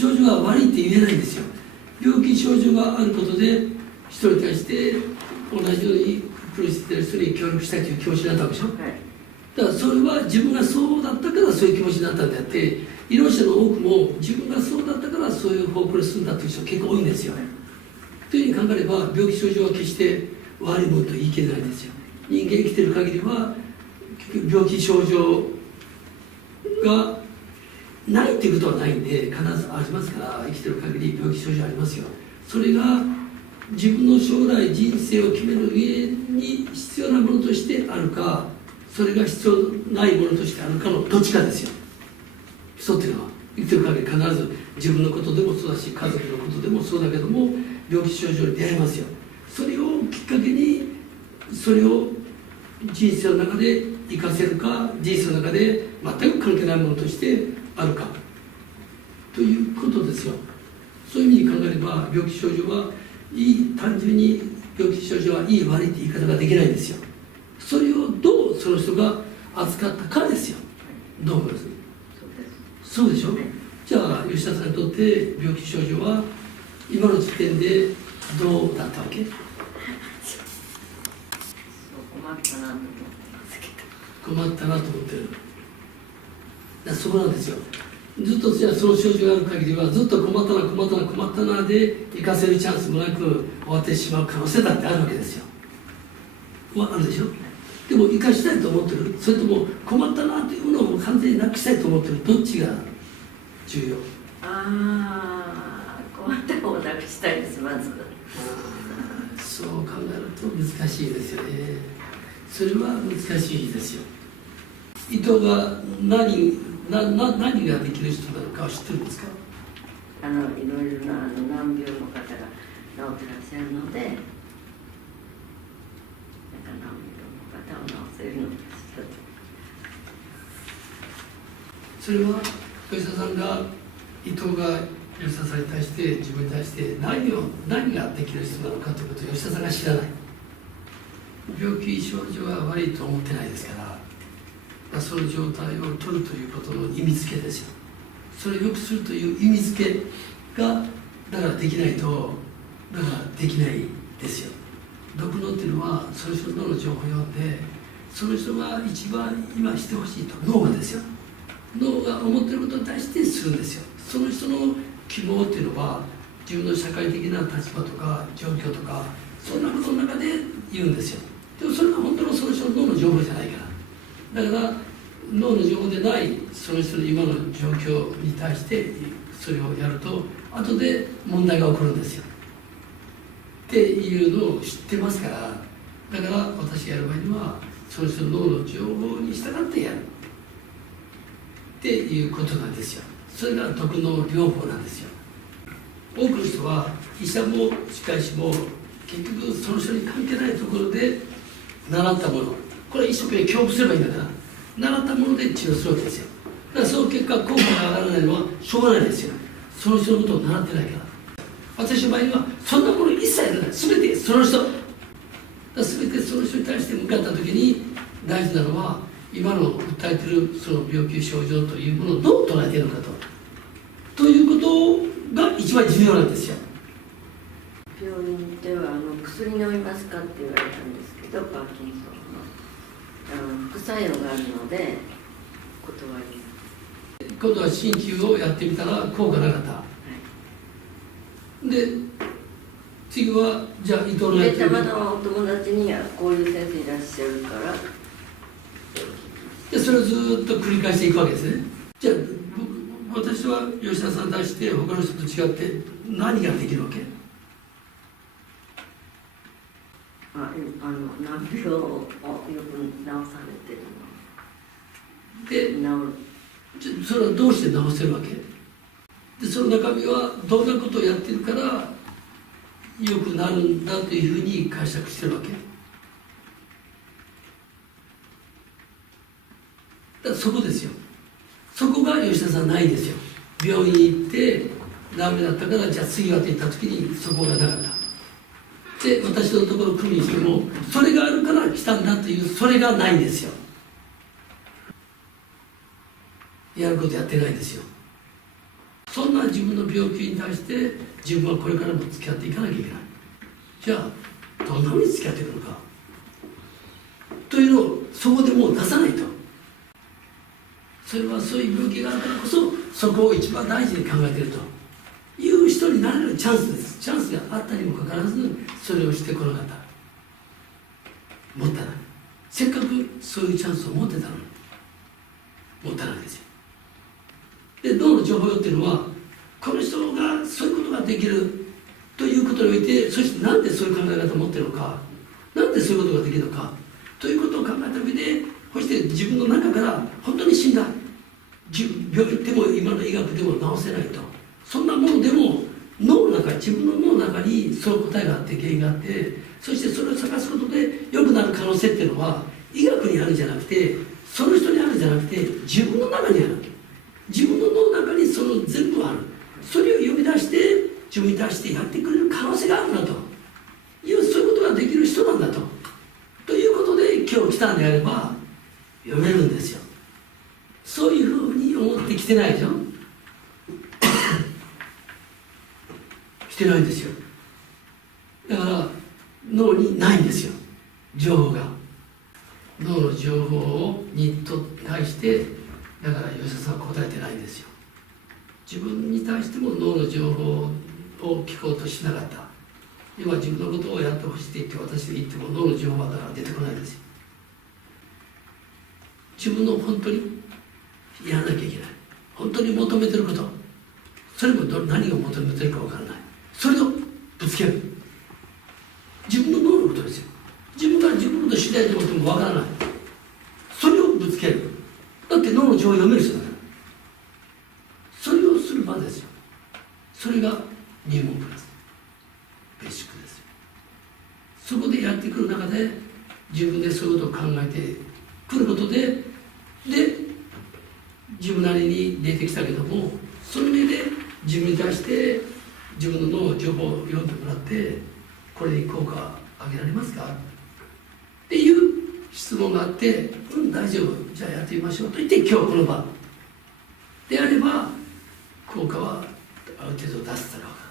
症状が悪いって言えないんですよ。病気症状があることで人に対して同じように苦しんでいる人に協力したいという気持ちになったわけでしょ、はい、だからそれは自分がそうだったからそういう気持ちになったんであって、医療者の多くも自分がそうだったからそういう方向に進んだという人結構多いんですよ。というふうに考えれば病気症状は決して悪いものと言い切れないんですよ。人間生きている限りは病気症状がないということはないんで、必ずありますから、生きている限り病気症状ありますよ。それが自分の将来人生を決める上に必要なものとしてあるか、それが必要ないものとしてあるかのどっちかですよ。人っていうのは生きている限り必ず自分のことでもそうだし、家族のことでもそうだけども病気症状に出会いますよ。それをきっかけにそれを人生の中で生かせるか、人生の中で全く関係ないものとしてあるかということですよ。そういう意味に考えれば病気症状単純に病気症状はいい悪いって言い方ができないんですよ。それをどうその人が扱ったかですよ。どう思います？そうでしょ。じゃあ吉田さんにとって病気症状は今の時点でどうだったわけ？困ったなと思ってますけど。困ったなと思ってる。そこなんですよ。ずっとじゃあその症状がある限りはずっと困ったな困ったな困ったなで生かせるチャンスもなく終わってしまう可能性だってあるわけですよ。あるでしょ。でも生かしたいと思ってる、それとも困ったなというものを完全になくしたいと思ってる、どっちが重要？困った方をなくしたいです。まずそう考えると難しいですよね。それは難しいですよ。伊藤が何ができる人なのかを知ってるんですか？いろいろな難病の方が治ってらっしゃるので、難病の方を治せるのです。それは吉田さんが伊藤が吉田さんに対して自分に対して何ができる人なのかということを吉田さんが知らない。病気症状が悪いと思ってないですから、その状態を取るということの意味付けですよ。それを良くするという意味付けがだからできないとできないですよ。毒脳っていうのはその人の情報を読んで、その人が一番今してほしいと脳がですよ、脳が思っていることに対してするんですよ。その人の希望っていうのは自分の社会的な立場とか状況とかそんなことの中で言うんですよ。でもそれが本当のその人の脳の情報じゃないから、だから脳の情報でないその人の今の状況に対してそれをやると後で問題が起こるんですよっていうのを知ってますから、だから私がやる場合にはその人の脳の情報に従ってやるっていうことなんですよ。それが毒脳療法なんですよ。多くの人は医者も歯科医師も結局その人に関係ないところで習ったもの、これ一生懸命教育すればいいんだから習ったもので治療するわけですよ。だからその結果効果が上がらないのはしょうがないですよ。その人のことを習ってないから。私の場合にはそんなもの一切いらない、全てその人全てその人に対して向かった時に大事なのは今の訴えているその病気症状というものをどう捉えているのかということが一番重要なんですよ。病院では薬飲みますかって言われたんですけど、パーキンソンの副作用があるので断り。今度は鍼灸をやってみたら効果なかった、はい、で次はじゃあ伊藤のやってみたまたまお友達にはこういう先生いらっしゃるからでそれをずっと繰り返していくわけですね。じゃあ私は吉田さんに対して他の人と違って何ができるわけ？難病をよく治されてるのでそれはどうして治せるわけで、その中身はどんなことをやってるから良くなるんだというふうに解釈してるわけだからそこですよ。そこが吉田さんないんですよ。病院行ってダメだったからじゃあ次はって言った時にそこがなかったで、私のところ来るにしてもそれがあるから来たんだというそれがないんですよ。やることやってないんですよ。そんな自分の病気に対して自分はこれからも付き合っていかなきゃいけない。じゃあどんなふうに付き合っていくのかというのをそこでもう出さないと。それはそういう病気があるからこそそこを一番大事に考えているという人になれるチャンスです。チャンスがあったにもかかわらずそれをしてこなかった、もったいない。せっかくそういうチャンスを持ってたのにもったいないですよ。で脳の情報っていうのはこの人がそういうことができるということにおいて、そしてなんでそういう考え方を持っているのか、なんでそういうことができるのかということを考えた上で、そして自分の中から本当に死んだ病院でも今の医学でも治せないと、そんなものでも脳の中、自分の脳の中にその答えがあって原因があって、そしてそれを探すことで良くなる可能性っていうのは医学にあるんじゃなくて、その人にあるんじゃなくて自分の中にある。自分の脳の中にその全部ある。それを呼び出して自分に対してやってくれる可能性があるんだという、そういうことができる人なんだということで今日来たんであれば読めるんですよ。そういうふうに思って来てないでしょ来てないんですよ。だから脳にないんですよ、情報が。脳の情報に対してだから吉田さんは答えてないんですよ。自分に対しても脳の情報を聞こうとしなかった。要は自分のことをやってほしいって言って私が言っても脳の情報はだから出てこないですよ。自分の本当にやらなきゃいけない、本当に求めてること、それも何を求めてるか分からない、それをぶつける。自分の脳のことですよ。自分から自分のことを知りたいと思っても分からない、それをぶつける。だって脳の情報を読める人だから、それをする場ですよ。それが入門クラスベーシックですよ。そこでやってくる中で自分でそういうことを考えてくることで自分なりに出てきたけども、その上で自分に対して自分の脳情報を読んでもらって、これで効果上げられますかっていう質問があって、大丈夫、じゃあやってみましょうと言って今日この場であれば効果はある程度出せたら分かる。